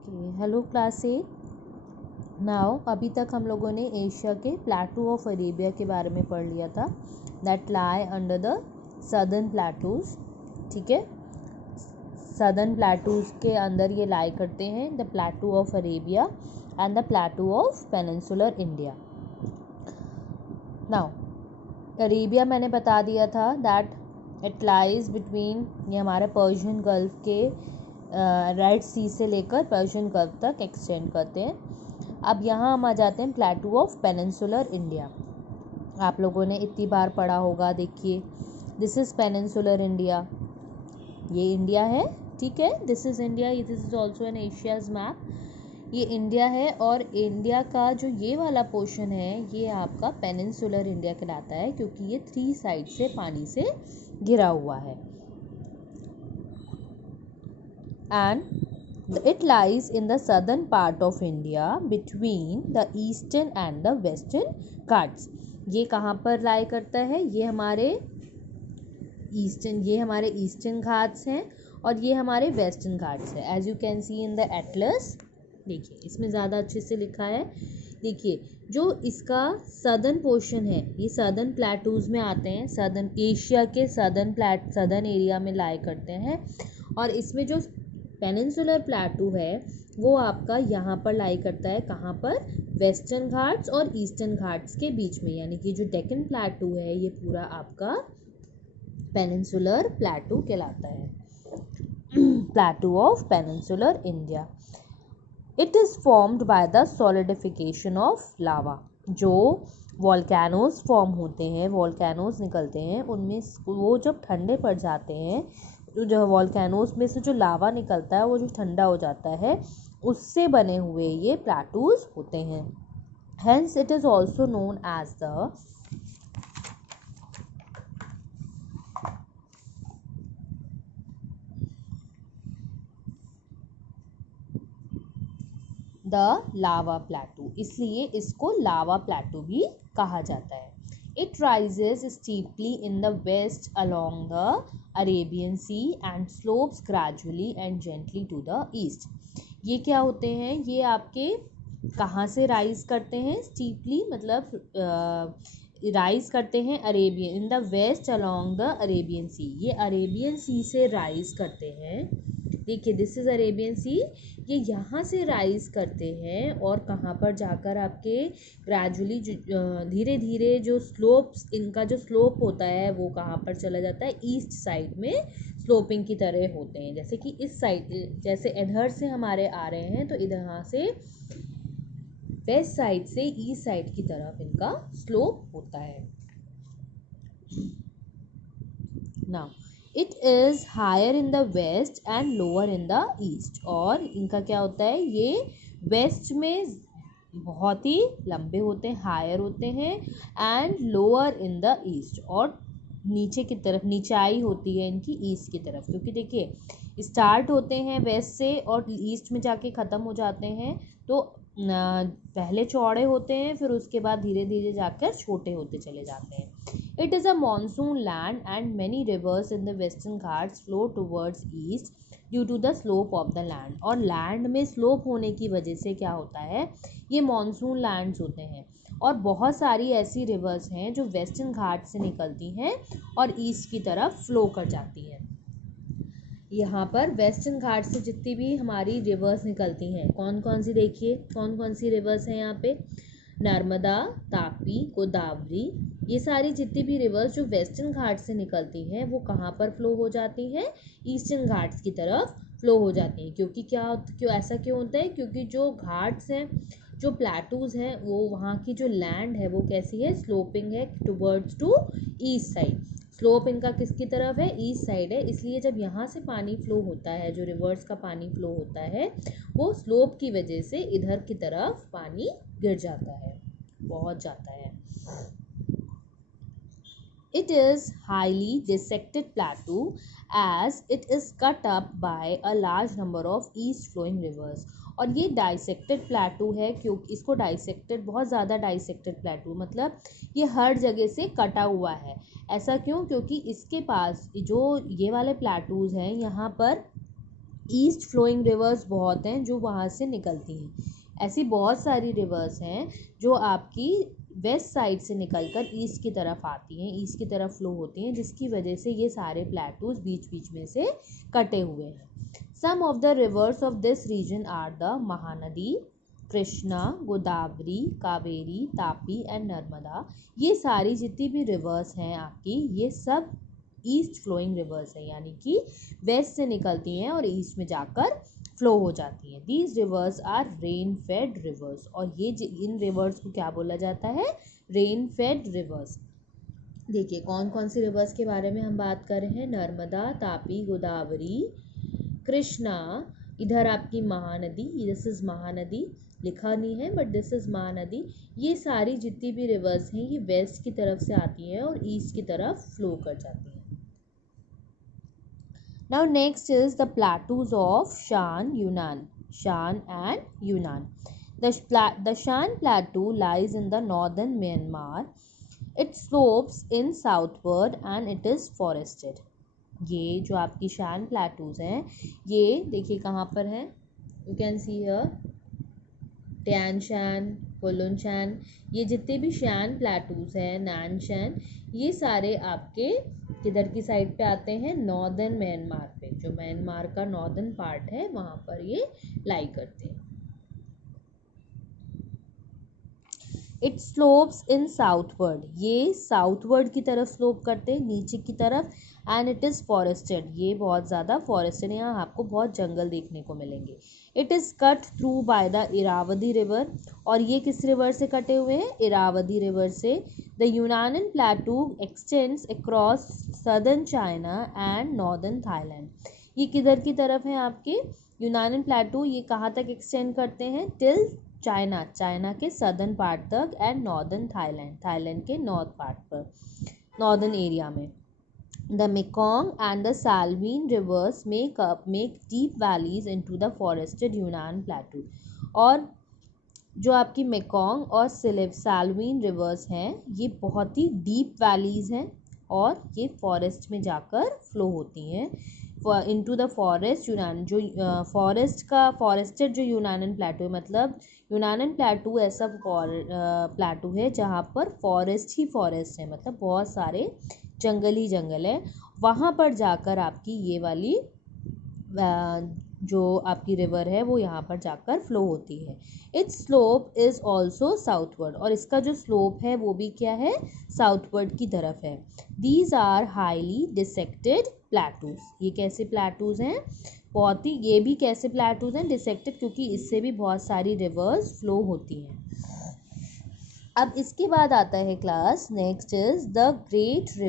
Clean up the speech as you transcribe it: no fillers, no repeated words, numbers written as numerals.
Hello class 8। Now अभी तक हम लोगों ने एशिया के प्लेटू ऑफ अरेबिया के बारे में पढ़ लिया था, that lie under the southern plateaus. ठीक है, सदर्न प्लेटूज के अंदर ये लाई करते हैं, the प्लेटू of Arabia and the प्लेटू of peninsular India. Now Arabia मैंने बता दिया था दैट इट लाइज बिटवीन, ये हमारे पर्शियन गल्फ के रेड सी से लेकर पर्शियन गल्फ तक एक्सटेंड करते हैं। अब यहाँ हम आ जाते हैं प्लेटू ऑफ पेनिनसुलर इंडिया। आप लोगों ने इतनी बार पढ़ा होगा, देखिए दिस इज़ पेनिनसुलर इंडिया, ये इंडिया है। ठीक है, this is India, this is also an Asia's map. ये इंडिया है और इंडिया का जो ये वाला पोर्शन है ये आपका पेनिनसुलर इंडिया कहलाता है, क्योंकि ये 3 साइड से पानी से घिरा हुआ है। And it lies in the southern part of India between the eastern and the western Ghats। ये कहाँ पर लाई करता है? ये हमारे ईस्टर्न घाट्स हैं और ये हमारे वेस्टर्न घाट्स है। As you can see in the atlas, देखिए इसमें ज़्यादा अच्छे से लिखा है। देखिए जो इसका सदर्न पोर्शन है ये सदर्न प्लेटूज में आते हैं, सदर्न एशिया के सदर्न एरिया में लाई करते हैं। और इसमें जो पेनिनसुलर प्लेटू है वो आपका यहाँ पर लाई करता है, कहाँ पर? वेस्टर्न घाट्स और ईस्टर्न घाट्स के बीच में, यानी कि जो डेक्कन प्लेटू है ये पूरा आपका पेनिनसुलर प्लेटू कहलाता है, प्लेटू of peninsular India. It is formed by the solidification of lava. जो वॉल्केनोज फॉर्म होते हैं, वॉल्केनोज निकलते हैं, उनमें वो जब ठंडे पड़ जाते हैं, जो वॉल्केनोज में से जो लावा निकलता है वो जो ठंडा हो जाता है उससे बने हुए ये प्लेटूज होते हैं। Hence it is also known as the lava plateau, इसलिए इसको लावा प्लेटू भी कहा जाता है। It rises steeply in the west along the Arabian Sea and slopes gradually and gently to the east। ये क्या होते हैं? ये आपके कहाँ से राइज करते हैं? स्टीपली मतलब राइज करते हैं Arabian, in the west along the Arabian sea. ये अरेबियन सी से राइज करते हैं। देखिए दिस इज़ अरेबियन सी, ये यहाँ से राइज करते हैं और कहाँ पर जाकर आपके ग्रेजुअली धीरे धीरे जो स्लोप्स, इनका जो स्लोप होता है वो कहाँ पर चला जाता है? ईस्ट साइड में स्लोपिंग की तरह होते हैं। जैसे कि इस साइड, जैसे इधर से हमारे आ रहे हैं तो इधर यहाँ से वेस्ट साइड से ईस्ट साइड की तरफ इनका स्लोप होता है। Now it is higher in the west and lower in the east. और इनका क्या होता है? ये वेस्ट में बहुत ही लंबे होते हैं, हायर होते हैं, and lower in the east, और नीचे की तरफ नीचाई होती है इनकी ईस्ट की तरफ, क्योंकि देखिए स्टार्ट होते हैं वेस्ट से और ईस्ट में जाके ख़त्म हो जाते हैं। तो पहले चौड़े होते हैं, फिर उसके बाद धीरे धीरे जाकर छोटे होते चले जाते हैं। It is a monsoon land and many rivers in the western Ghats flow towards east due to the slope of the land। और लैंड में स्लोप होने की वजह से क्या होता है? ये मॉनसून लैंड्स होते हैं और बहुत सारी ऐसी रिवर्स हैं जो वेस्टर्न घाट से निकलती हैं और ईस्ट की तरफ फ्लो कर जाती हैं। यहाँ पर वेस्टर्न घाट से जितनी भी हमारी रिवर्स निकलती हैं, कौन कौन सी? देखिए कौन कौन सी रिवर्स हैं यहाँ पे? नर्मदा, तापी, गोदावरी, ये सारी जितनी भी रिवर्स जो वेस्टर्न घाट से निकलती हैं वो कहाँ पर फ्लो हो जाती हैं? ईस्टर्न घाट्स की तरफ फ्लो हो जाती हैं। क्योंकि क्यों ऐसा क्यों होता है? क्योंकि जो घाट्स हैं, जो प्लेटूज हैं, वो वहाँ की जो लैंड है वो कैसी है? स्लोपिंग है towards to east side. Slope इनका किसकी तरफ है? ईस्ट साइड है। इसलिए जब यहाँ से पानी फ्लो होता है, जो रिवर्स का पानी फ्लो होता है, वो स्लोप की वजह से इधर की तरफ पानी गिर जाता है, पहुँच जाता है। It is highly dissected plateau as it is cut up by a large number of east flowing rivers। और ये डाइसेक्टेड प्लेटू है, क्योंकि इसको डाइसेक्टेड, बहुत ज़्यादा डाइसेक्टेड प्लेटू मतलब ये हर जगह से कटा हुआ है। ऐसा क्यों? क्योंकि इसके पास जो ये वाले प्लेटूज हैं यहाँ पर ईस्ट फ्लोइंग रिवर्स बहुत हैं जो वहाँ से निकलती हैं। ऐसी बहुत सारी रिवर्स हैं जो आपकी वेस्ट साइड से निकलकर ईस्ट की तरफ आती हैं, ईस्ट की तरफ फ्लो होती हैं, जिसकी वजह से ये सारे प्लेटूज बीच बीच में से कटे हुए हैं। Some of the rivers of this region are the Mahanadi, Krishna, Godavari, Kaveri, Tapi and Narmada. ये सारी जितनी भी रिवर्स हैं आपकी, ये सब ईस्ट फ्लोइंग रिवर्स है, यानी कि वेस्ट से निकलती हैं और ईस्ट में जाकर फ्लो हो जाती हैं। These rivers are rain fed rivers, और ये इन रिवर्स को क्या बोला जाता है? Rain fed rivers. देखिए कौन कौन सी रिवर्स के बारे में हम बात कर रहे हैं। नर्मदा, तापी, गोदावरी, कृष्णा, इधर आपकी महानदी, दिस इज महानदी, लिखा नहीं है बट दिस इज महानदी। ये सारी जितनी भी रिवर्स हैं ये वेस्ट की तरफ से आती हैं और ईस्ट की तरफ फ्लो कर जाती हैं। Now next is the plateaus of Shan, Yunnan. Shan and Yunnan. The Shan Plateau lies in the northern Myanmar. It slopes in southward and it is forested. ये जो आपकी शान प्लेटूज हैं ये देखिए कहाँ पर हैं। You can see here tan शान, कोलन शान, ये जितने भी शान प्लेटूज हैं, नैन शान, ये सारे आपके किधर की साइड पे आते हैं? नॉर्दर्न म्यांमार पे, जो म्यांमार का नॉर्दर्न पार्ट है वहाँ पर ये लाई करते हैं। इट स्लोप्स इन साउथवर्ड, ये साउथवर्ड की तरफ स्लोप करते हैं, नीचे की तरफ। एंड इट इज़ फॉरेस्टेड, ये बहुत ज़्यादा फॉरेस्टेड, यहाँ आपको बहुत जंगल देखने को मिलेंगे। It is cut through by the Irrawaddy river, और ये किस रिवर से कटे हुए हैं? इरावदी रिवर से। The Yunnan plateau extends across southern China and northern Thailand. ये किधर की तरफ है आपके? यूनानन प्लेटू ये कहाँ तक एक्सटेंड करते हैं? टिल चाइना, चाइना के सदर्न पार्ट तक, एंड नॉर्दर्न थाईलैंड, थाईलैंड के नॉर्थ पार्ट पर, नॉर्दर्न एरिया में। The Mekong and the Salween rivers make deep valleys into the forested Yunnan plateau. और जो आपकी मेकोंग और साल्वीन रिवर्स हैं ये बहुत ही डीप वैलीज़ हैं और ये फॉरेस्ट में जाकर फ्लो होती हैं इनटू द फॉरेस्ट यूनान। जो फॉरेस्ट का फॉरेस्टेड जो यूनानन प्लेटू है, मतलब यूनानन प्लेटू ऐसा प्लेटू है जहाँ पर फॉरेस्ट ही फॉरेस्ट है, मतलब बहुत सारे जंगल ही जंगल है। वहाँ पर जाकर आपकी ये वाली जो आपकी रिवर है वो यहाँ पर जाकर फ्लो होती है। It's slope is also southward, और इसका जो स्लोप है वो भी क्या है? साउथवर्ड की तरफ है। These are highly dissected plateaus, ये कैसे प्लेटूज हैं? बहुत ही, ये भी कैसे प्लेटूज हैं? डिसेक्टेड, क्योंकि इससे भी बहुत सारी रिवर्स फ्लो होती हैं। अब इसके बाद आता है class next is the great river.